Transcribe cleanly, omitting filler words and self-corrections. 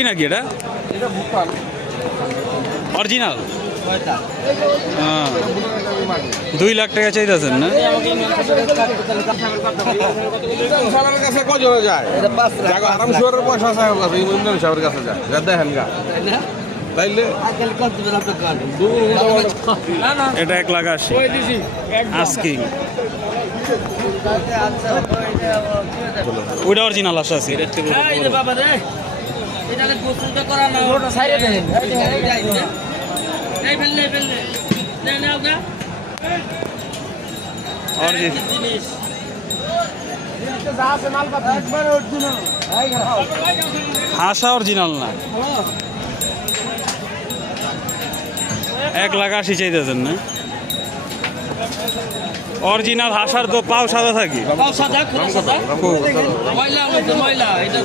নাকি এটা অরিজিনাল? হ্যাঁ, 2 লাখ টাকা চাইতেছেন না? এটা 1,80,000 আস্কিং। ওইটা অরিজিনাল আশা আছে। হাসা অরিজিনাল না, 1,80,000 চাইতেছেন না? অরিজিনাল হাসার তো পাও সাদা থাকি। ময়লা ময়লা এটা